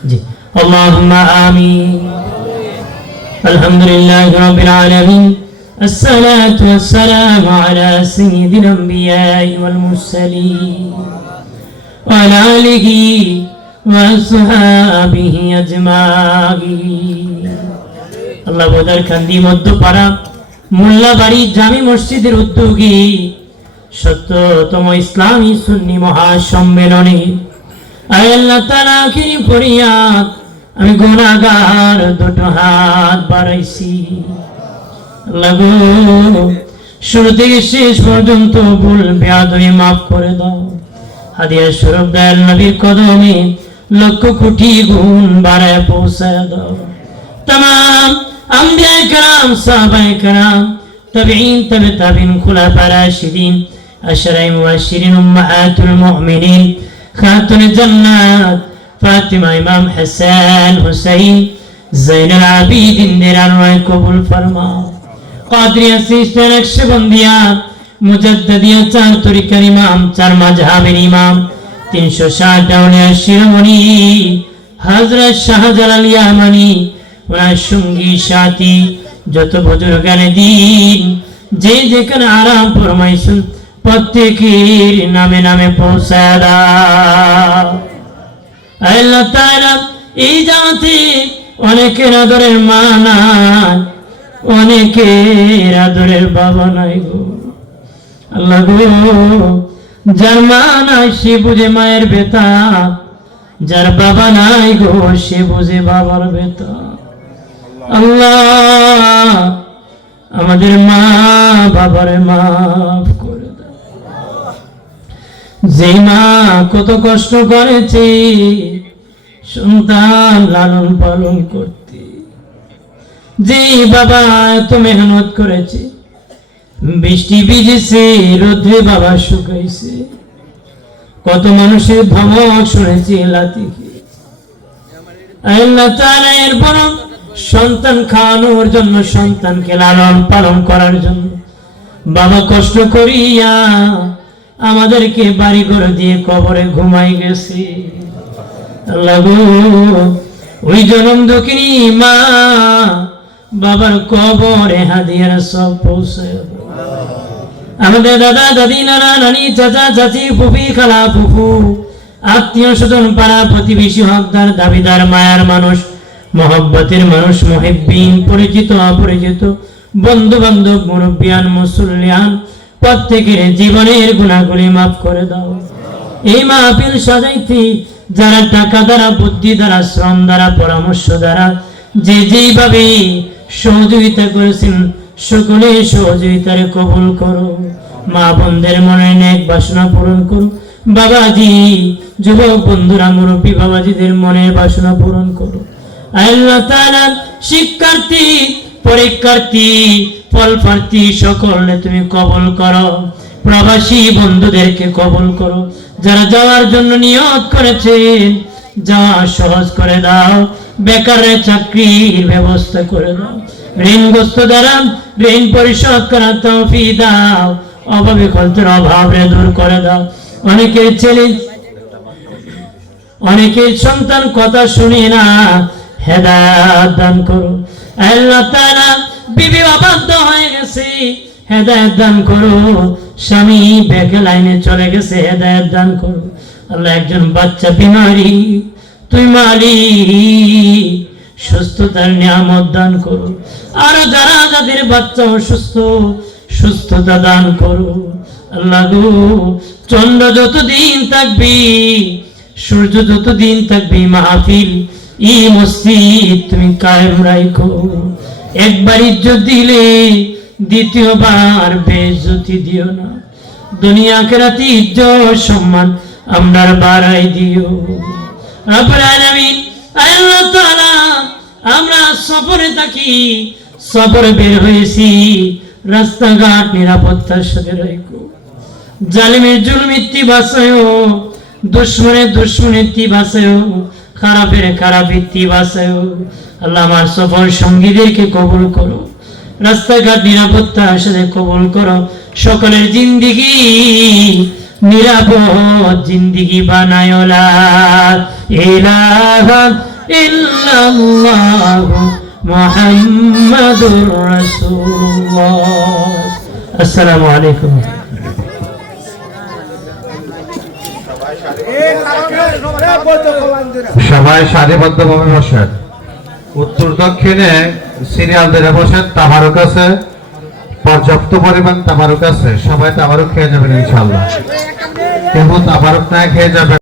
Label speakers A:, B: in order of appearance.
A: জি اللهم آمين الحمد لله رب العالمين الصلاة والسلام على سيد الأنبياء والمرسلين وعلى آله وأصحابه أجمعين আল্লাহ বোধার কান্দি মধ্যপাড়া মোল্লাবাড়ি জামি মসজিদের উদ্যোগী সত্যতম ইসলামী সুন্নি মহাসম্মেলনে আয় আল্লাহ তালা আখিরি ফরিয়াদ আমি গোনাগার দুটো হাত বাড়াইছি। লাগো শুরু থেকে শেষ পর্যন্ত ভুল বেয়াদমি মাফ করে দাও। হাদিয়া সৌরভ দয়াল নবীর কদমে লক্ষ কোটি গুণ বাড়ায় পৌঁছায় দাও। তমাম আম্বিয়ায় কাম সাহাবায় কাম ইন তবে তাবিন খুলাফা রাশিদিন আশরাই মুআশিরিন উম্মাহাতুল মুমিনিন খাতুন জান্নাত ফাতিমা ইমাম হাসান হুসাইন জৈনুল আবিদিন দেরানয় কবুল ফরমাও কাদরিয়া সিস্টার একশবন্দিয়া মুজাদ্দিদিয়া চার তরিকার ইমাম চার মাযহাবের ইমাম 360 ডাউনের শিরোমণি হযরত শাহজালাল ইয়ামানি ওনার সঙ্গী সাথী যত বুজুর্গানে দিন যে যেখানে আরাম ফরমাইছেন প্রত্যেকের নামে নামে পৌঁছায় দাও আল্লাহ এই জামাতে অনেকের আদরের মা অনেকের আদরের বাবা নাই গো। আল্লাহ গো, যার মা নাই সে বুঝে মায়ের বেতা যার বাবা নাই গো সে বুঝে বাবার বেতা আল্লাহ, আমাদের মা বাবার দাও যে মা কত কষ্ট করেছে, সন্তান লালন পালন করতে। যে বাবা এত মেহনত করেছে, বৃষ্টি ভিজেছে, রোদ্রে বাবা শুকাইছে। কত মানুষের ধমক শুনেছি লাতি খেয়েছে। আল্লাহ এর বরং সন্তান খাওয়ানোর জন্য, সন্তানকে লালন পালন করার জন্য। বাবা কষ্ট করিয়া আমাদেরকে বাড়ি করে দিয়ে কবরে ঘুমাই গেছে। ওই জনম দুঃখিনী মা, বাবার কবরে হাদিয়ার সব পৌঁছে আমাদের দাদা, দাদি, নানা, নানি, চাচা, চাচি, ফুফি, খালা, ফুফু, আত্মীয় স্বজন, পাড়া প্রতিবেশী, হকদার, দাবিদার, মায়ার মানুষ, মহব্বতের মানুষ মহিবিন পরিচিত, অপরিচিত বন্ধু বান্ধব মুরব্বিয়ান, মুসল্লিয়ান প্রত্যেকের জীবনের গুণাগুলি মাফ করে দাও। এই মাহফিল সাজাইতে যারা টাকা দ্বারা, বুদ্ধি দ্বারা, শ্রম দ্বারা, পরামর্শ দ্বারা যে যেইভাবে সহযোগিতা করেছেন, সকলে সহযোগিতারে কবুল করো। মা বোনদের মনে নেক বাসনা পূরণ করো। বাবাজি, যুবক বন্ধুরা, মুরব্বী বাবাজিদের মনের বাসনা পূরণ করো। আল্লাহ তাআলা শিক্ষার্থী পরীক্ষার্থী ফল সকলে তুমি কবল করো। প্রবাসী বন্ধুদেরকে কবল করো। যারা যাওয়ার জন্য নিয়ত করেছেন যাওয়া সহজ করে দাও। বেকারের চাকরির ব্যবস্থা করে দাও। ঋণগ্রস্ত দ্বারা ঋণ পরিশোধ তৌফি দাও। অভাবে অভাব দূর করে দাও। অনেকের ছেলে, অনেকের সন্তান কথা শুনে না, হেদায়াত দান করো। আল্লাহ তাআলা বিবি দান করো। সুস্থতার নিয়ামত দান করো। আর যারা যাদের বাচ্চা অসুস্থ, সুস্থতা দান করো। আল্লাহ গো, চন্দ্র যতদিন থাকবি, সূর্য যতদিন থাকবে, মাহফিল ই মসজিদ তুমি কায়েম রাখো একবার ইজ্জত দিলে দ্বিতীয়বার বেজ্জতি দিও না। দুনিয়া কেরাতি ইজ্জত, সম্মান আমরার বাড়াই দিও। আমরা সফরে থাকি, সফরে বের হয়েছি, রাস্তাঘাট নিরাপত্তার সাথে রাখো জালিমের জুলমিত্তি বাসায় দুশ্মনের দুশ্মনীতি বাসায় খারাপের খারাপিত্তি বাসায় আল্লাহ আমার সফর সঙ্গীদেরকে কবুল করো। রাস্তাঘাট নিরাপত্তা সাথে কবুল করো। সকলের জিন্দিগি নিরাপদ জিন্দিগি ইল্লাল্লাহু মুহাম্মাদুর
B: সবাই সারিবদ্ধভাবে বসেন। উত্তর দক্ষিণে সিরিয়াল ধরে বসেন তামারুক আছে, পর্যাপ্ত পরিমাণ তামারুক আছে। সবাই তামারুক খেয়ে যাবেন ইনশাল্লাহ কেউ তামারুক না খেয়ে যাবেন।